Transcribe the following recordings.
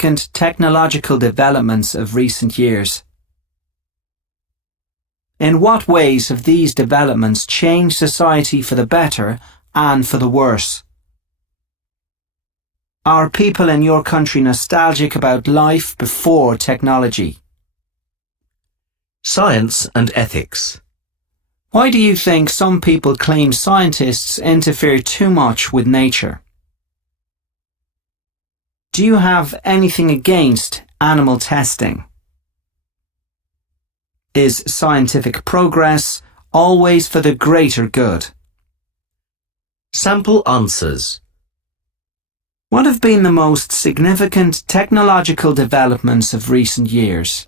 significant technological developments of recent years? In what ways have these developments changed society for the better and for the worse? Are people in your country nostalgic about life before technology? Science and ethics. Why do you think some people claim scientists interfere too much with nature? Do you have anything against animal testing? Is scientific progress always for the greater good? Sample answers. What have been the most significant technological developments of recent years?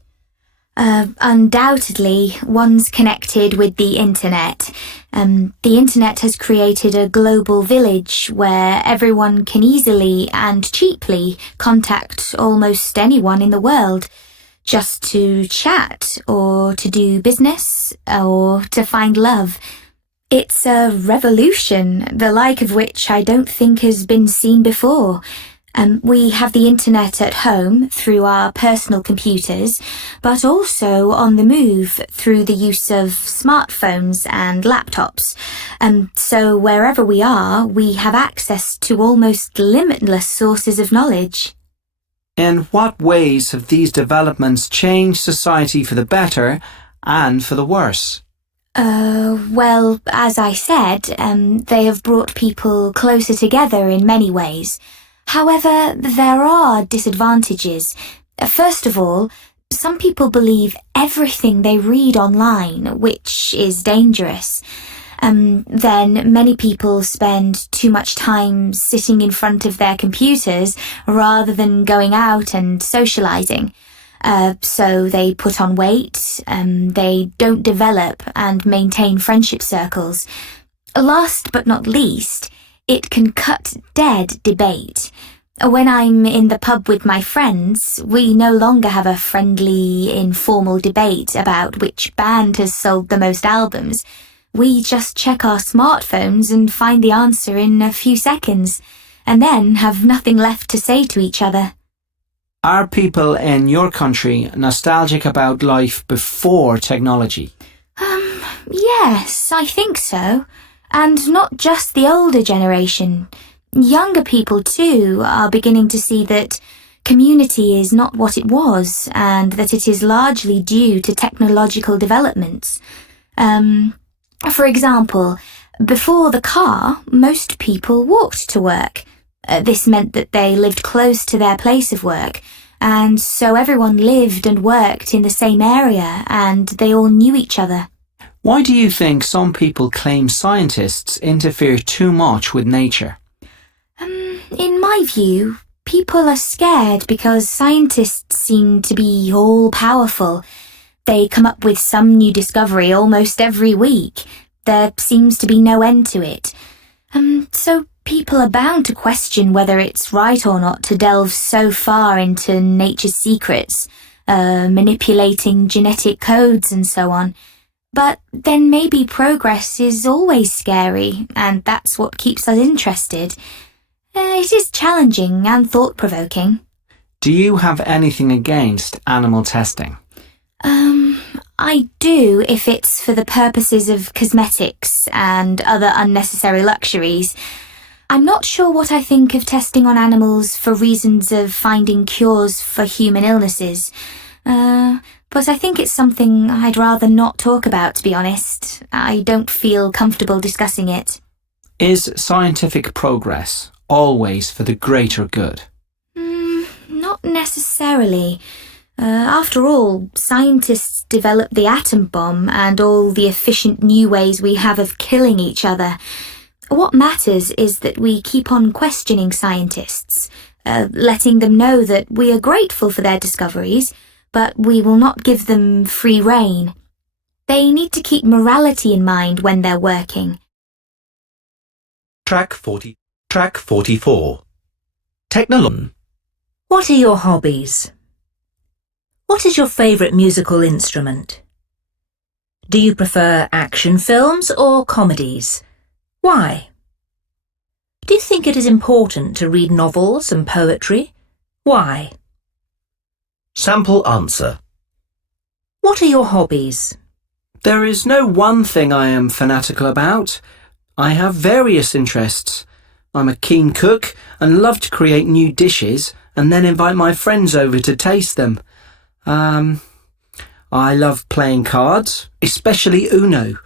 Undoubtedly, one's connected with the internet. The internet has created a global village where everyone can easily and cheaply contact almost anyone in the world, just to chat or to do business or to find love. It's a revolution, the like of which I don't think has been seen before. We have the internet at home through our personal computers, but also on the move through the use of smartphones and laptops. So wherever we are, we have access to almost limitless sources of knowledge. In what ways have these developments changed society for the better and for the worse? Well, as I said, they have brought people closer together in many ways. However, there are disadvantages. First of all, some people believe everything they read online, which is dangerous. Then many people spend too much time sitting in front of their computers rather than going out and socializing. So they put on weight, they don't develop and maintain friendship circles. Last but not least, it can cut dead debate. When I'm in the pub with my friends, we no longer have a friendly, informal debate about which band has sold the most albums. We just check our smartphones and find the answer in a few seconds, and then have nothing left to say to each other. Are people in your country nostalgic about life before technology? Yes, I think so. And not just the older generation. Younger people too are beginning to see that community is not what it was, and that it is largely due to technological developments. For example, before the car, most people walked to work. This meant that they lived close to their place of work, and so everyone lived and worked in the same area, and they all knew each other. Why do you think some people claim scientists interfere too much with nature? In my view, people are scared because scientists seem to be all-powerful. They come up with some new discovery almost every week. There seems to be no end to it. So people are bound to question whether it's right or not to delve so far into nature's secrets, manipulating genetic codes and so on. But then maybe progress is always scary, and that's what keeps us interested. It is challenging and thought-provoking. Do you have anything against animal testing? I do if it's for the purposes of cosmetics and other unnecessary luxuries. I'm not sure what I think of testing on animals for reasons of finding cures for human illnesses. But I think it's something I'd rather not talk about, to be honest. I don't feel comfortable discussing it. Is scientific progress always for the greater good? Not necessarily. After all, scientists developed the atom bomb and all the efficient new ways we have of killing each other. What matters is that we keep on questioning scientists, letting them know that we are grateful for their discoveries, but we will not give them free rein. They need to keep morality in mind when they're working. Track 44. Technology. What are your hobbies? What is your favourite musical instrument? Do you prefer action films or comedies? Why? Do you think it is important to read novels and poetry? Why? Sample answer. What are your hobbies? There is no one thing I am fanatical about. I have various interests. I'm a keen cook and love to create new dishes and then invite my friends over to taste them. I love playing cards, especially Uno.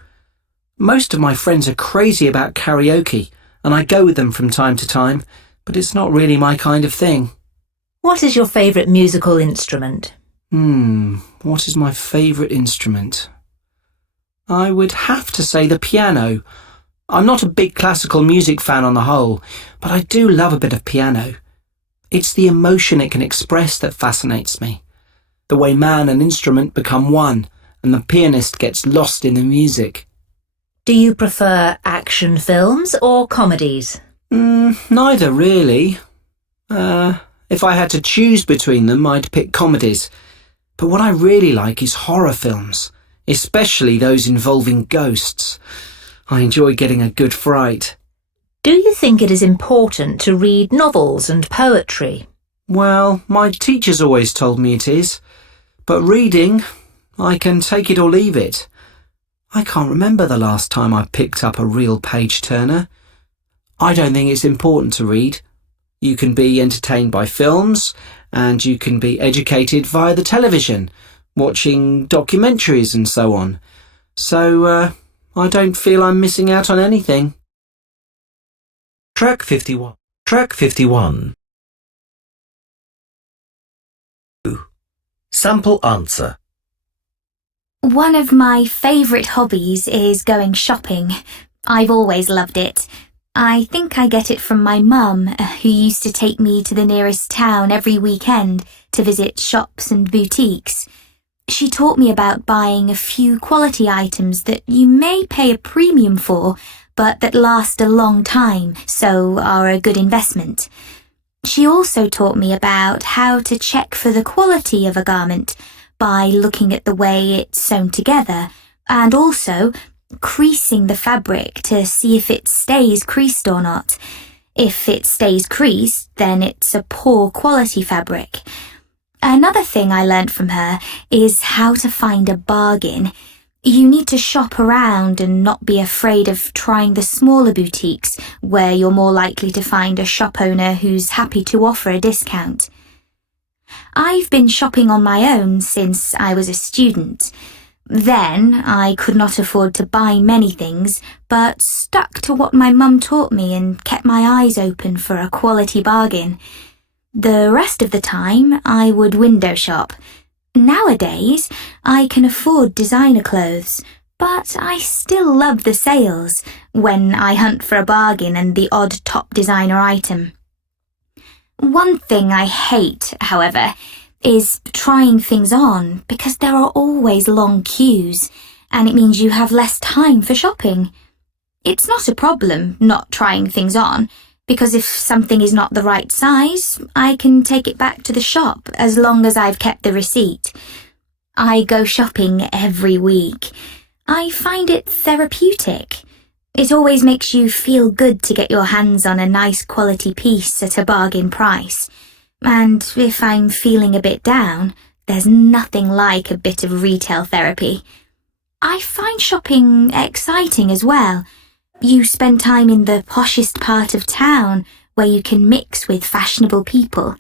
Most of my friends are crazy about karaoke and I go with them from time to time, but it's not really my kind of thing. What is your favourite musical instrument? What is my favourite instrument? I would have to say the piano. I'm not a big classical music fan on the whole, but I do love a bit of piano. It's the emotion it can express that fascinates me. The way man and instrument become one, and the pianist gets lost in the music. Do you prefer action films or comedies? Neither really. If I had to choose between them, I'd pick comedies. But what I really like is horror films, especially those involving ghosts. I enjoy getting a good fright. Do you think it is important to read novels and poetry? Well, my teachers always told me it is. But reading, I can take it or leave it. I can't remember the last time I picked up a real page-turner. I don't think it's important to read. You can be entertained by films, and you can be educated via the television, watching documentaries and so on. So, I don't feel I'm missing out on anything. Track 51. Track 51. Sample answer. One of my favourite hobbies is going shopping. I've always loved it. I think I get it from my mum, who used to take me to the nearest town every weekend to visit shops and boutiques. She taught me about buying a few quality items that you may pay a premium for, but that last a long time, so are a good investment. She also taught me about how to check for the quality of a garment by looking at the way it's sewn together, and also creasing the fabric to see if it stays creased or not. If it stays creased, then it's a poor quality fabric. Another thing I learnt from her is how to find a bargain. You need to shop around and not be afraid of trying the smaller boutiques where you're more likely to find a shop owner who's happy to offer a discount. I've been shopping on my own since I was a student. Then I could not afford to buy many things, but stuck to what my mum taught me and kept my eyes open for a quality bargain. The rest of the time I would window shop. Nowadays I can afford designer clothes, but I still love the sales when I hunt for a bargain and the odd top designer item. One thing I hate, however, is trying things on because there are always long queues and it means you have less time for shopping. It's not a problem not trying things on because if something is not the right size, I can take it back to the shop as long as I've kept the receipt. I go shopping every week. I find it therapeutic. It always makes you feel good to get your hands on a nice quality piece at a bargain price. And if I'm feeling a bit down, there's nothing like a bit of retail therapy. I find shopping exciting as well. You spend time in the poshest part of town where you can mix with fashionable people.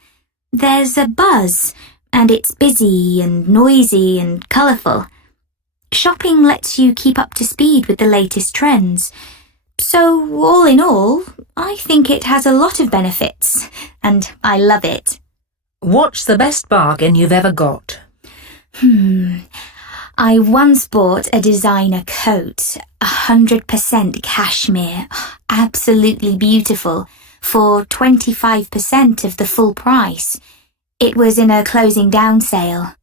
There's a buzz, and it's busy and noisy and colourful. Shopping lets you keep up to speed with the latest trends. So, all in all, I think it has a lot of benefits, and I love it. What's the best bargain you've ever got? I once bought a designer coat, 100% cashmere, absolutely beautiful, for 25% of the full price. It was in a closing down sale.